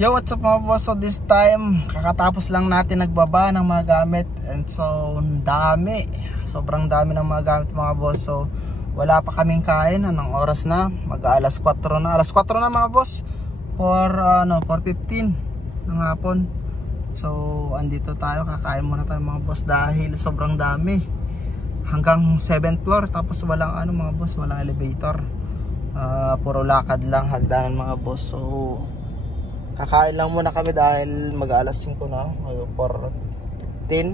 Yo, what's up mga boss? So this time, kakatapos lang natin nagbaba ng mga gamit. And so, dami. Sobrang dami ng mga gamit mga boss. So, wala pa kaming kain. Anong oras na? Mag-alas 4 na. Alas 4 na mga boss. 4:15 ng hapon. So, andito tayo. Kakain muna tayo mga boss dahil sobrang dami. Hanggang 7th floor. Tapos walang mga boss, walang elevator. Puro lakad lang, hagdanan mga boss. So, kakain lang muna kami dahil mag-alas 5 na, 4:15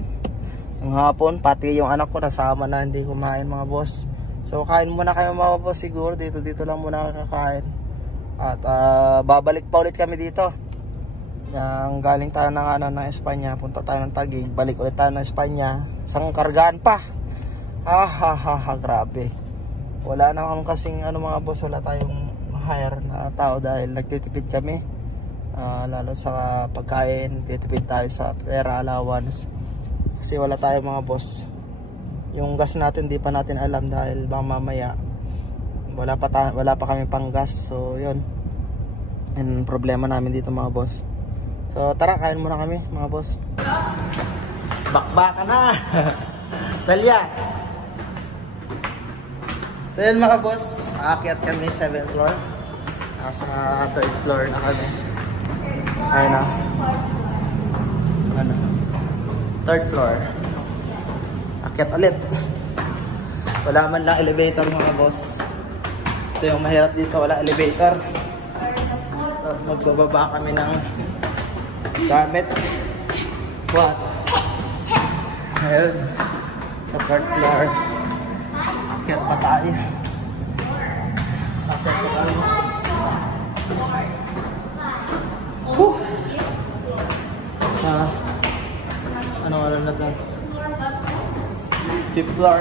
ng hapon. Pati yung anak ko nasama na hindi kumain mga boss. So kain muna kayo mga boss, siguro dito lang muna kakain. At babalik pa ulit kami dito. Galing tayo ng Espanya, punta tayo ng Taguig, balik ulit tayo ng Espanya. Isang kargaan pa. Grabe. Wala naman kasing mga boss, wala tayong hire na tao dahil nagtitipid kami. Lalo sa pagkain, titipid tayo sa pera allowance kasi wala tayo mga boss. Yung gas natin di pa natin alam dahil bang mamaya wala pa kami pang gas. So yun, and problema namin dito mga boss. So tara, kain muna kami mga boss. Bakbaka na. Talya. So yun mga boss, aakyat kami 7th floor. Nasa 3rd floor na kami. Ayun na. 3rd floor. Akyat ulit. Wala man lang elevator mga boss. Ito yung mahirap dito, wala elevator. Magbababa kami ng gamit. What? Ayun. Sa 3rd floor. Akyat pa tayo. Akyat pa tayo. Sa ano na dyan? 5th floor.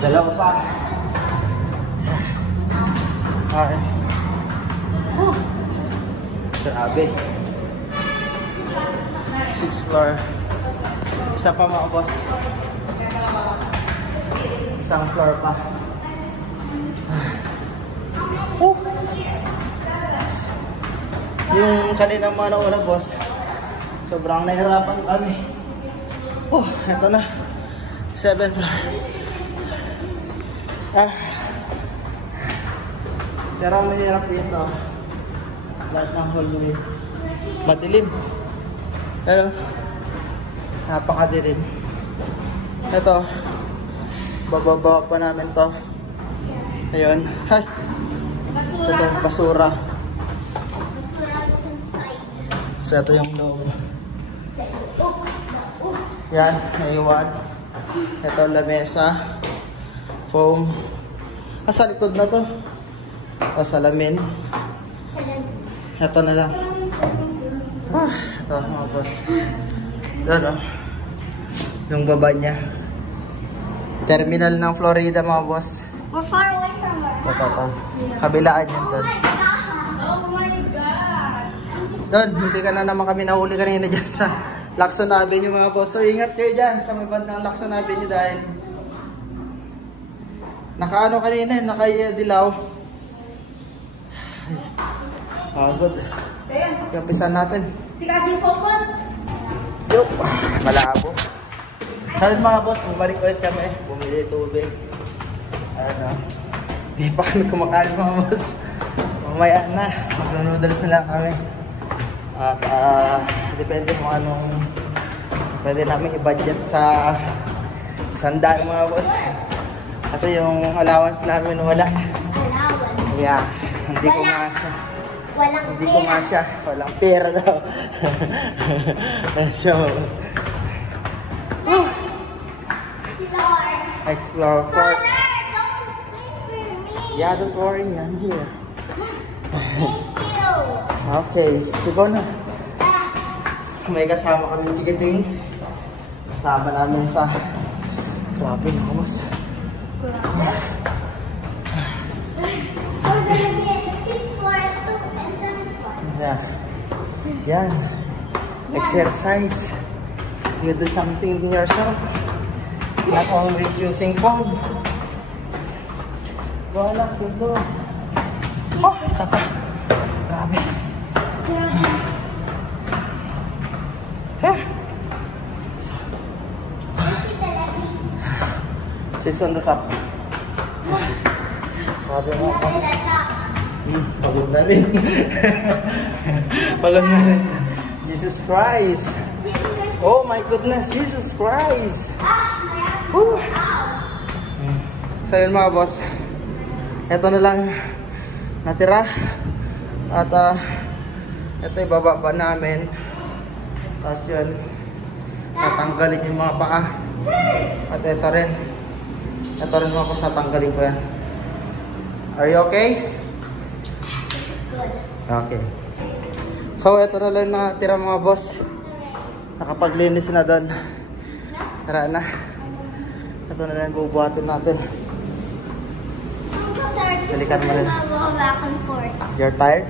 Dalawa pa. Ay. Grabe. 6th floor. Isa pa mga boss. Isang floor pa. Yung kanina mga nauna boss, sobrang nahirapan kami. Eto na. 7th floor. Pero ang mahirap dito, lahat ng hallway madilim. Pero napakadilim. Ito, bababa pa namin to. Ayun. Hay. Ito, basura. So ito yung loob. Yan, naiwan. Ito lamesa, foam. Sa likod na to. Salamin. Ito na lang. Ito mga boss. Doon yung baba niya. Terminal ng Florida mga boss. We're far away from her. Ito. Kabilaan yan doon. Doon, hindi ka na naman kami nahuli kanina dyan sa Lacson Avenue mga boss. So ingat kayo dyan sa may bandang Lacson Avenue dahil nakaano kanina, nakadilaw. Good. Kampisan natin. Sikat yung phone. Yup, malabo. Sabi mga boss, bumalik ulit kami. Bumili tubig. Hindi pa kami kumakain mga boss. Mamaya na, mag-noodles na lang kami. At depende kung anong pwede namin i-budget sa sandaan mga boss. Kasi yung allowance namin wala. Allowance? Yeah, hindi ko masya. Hindi ko masya. Walang pera daw. So, explore for. Yeah, don't worry, I'm here. Okay, go na. May kasama kami chikiting. Kasama namin sa grabe na boss. Yeah. Yan. Exercise. You do something to yourself. Not always using phone. Go anak, go. Isa pa. Grabe. She's on the top. Sabi mo, boss. Pagod na rin. Pagod na rin. Jesus Christ. Oh my goodness, Jesus Christ. Woo. So yun mga boss. Ito na lang natira. At ito ibababa namin. Tapos yun, tatanggalin yung mga paa. At ito rin. Ito rin mga boss, tatanggalin ko yan. Are you okay? Okay. So ito na lang natira mga boss. Nakapaglinis na doon. Tara na. Ito na lang bubuhatin natin. Balikan mo na. You're tired?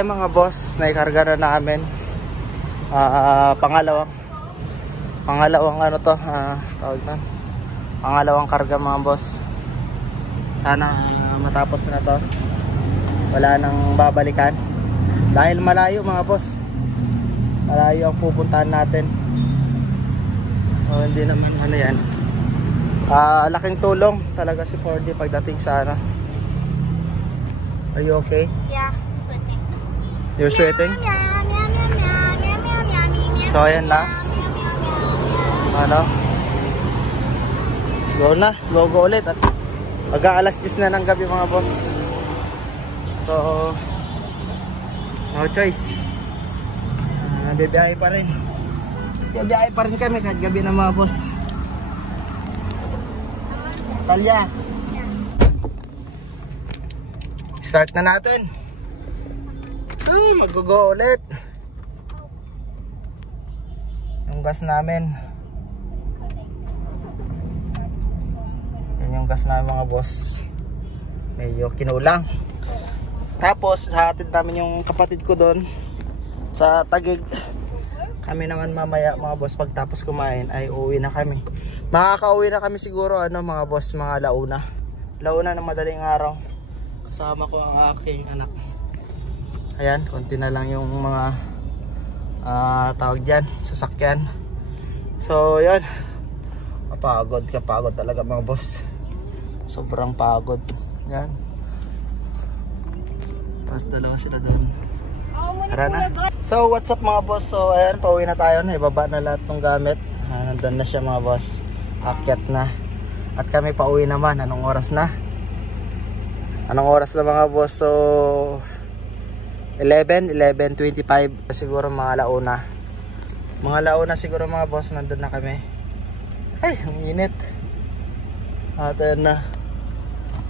Ay mga boss, naikarga na namin. Pangalawang ano to, tawag na. Pangalawang karga mga boss. Sana matapos na to. Wala nang babalikan. Dahil malayo mga boss. Malayo ang pupuntahan natin. Hindi naman ano yan. Laking tulong talaga si 4D pagdating sa ano. Are you okay? Yeah, sweating. You're sweating? So ayan na. Ano? Go na. Go ulit. At mag-aalas 10 na ng gabi mga boss. So no choice. Bibiyahe pa rin. Bibiyahe pa rin kami kahit gabi na mga boss. Talya. Start na natin. Mag-go ulit. Yung gas namin. Yan yung gas namin mga boss. Medyo kinulang. Tapos hatid namin yung kapatid ko doon sa Taguig. Kami naman mamaya mga boss pagtapos kumain ay uuwi na kami. Makaka-uwi na kami siguro ano mga boss, mga launa ng madaling araw. Kasama ko ang aking anak. Ayan, konti na lang yung mga tawag dyan, sasakyan. So yun, kapagod talaga mga boss. Sobrang pagod. Yan. Tapos dalawa sila doon. Tara na. So what's up mga boss? So ayan, pauwi na tayo. Ibaba na lahat ng gamit. Nandun na siya mga boss. Akyat na. At kami pauwi naman. Anong oras na? Anong oras na mga boss? So 11:25 siguro mga launa. Mga launa siguro mga boss, nandun na kami. Ay, ang init. At ayan na.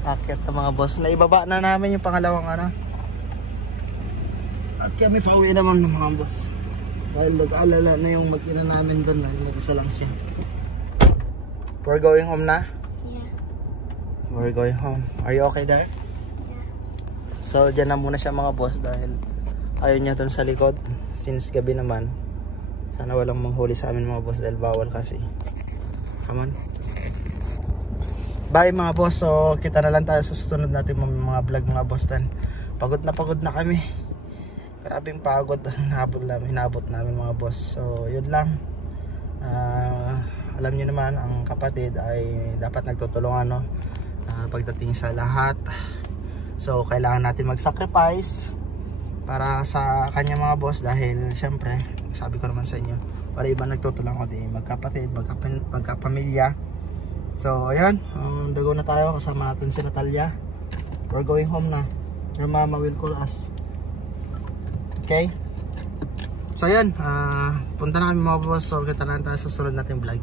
Akyat na mga boss. Naibaba na namin yung pangalawang ano. At kami pauwi naman ng mga boss. Dahil nag-alala na yung mag-ina namin doon. Mag-isa lang siya. We're going home na? Yeah. We're going home. Are you okay there? Yeah. So dyan na muna siya mga boss. Dahil ayaw niya doon sa likod. Since gabi naman. Sana walang manghuli sa amin mga boss. Dahil bawal kasi. Come on. Bye mga boss. So kita na lang tayo sa susunod natin mga vlog mga boss. Pagod na kami. Grabing pagod hinabot namin mga boss. So yun lang. Alam niyo naman ang kapatid ay dapat nagtutulungan no? Pagdating sa lahat. So kailangan natin mag-sacrifice para sa kanya mga boss. Dahil syempre sabi ko naman sa inyo, para iba nagtutulungan ko din magkapatid, magkapamilya. So ayan, dago na tayo. Kasama natin si Natalia. We're going home na. Your mama will call us. Okay? So yan, punta na kami mga boss. So kita lang tayo sa sunod natin vlog.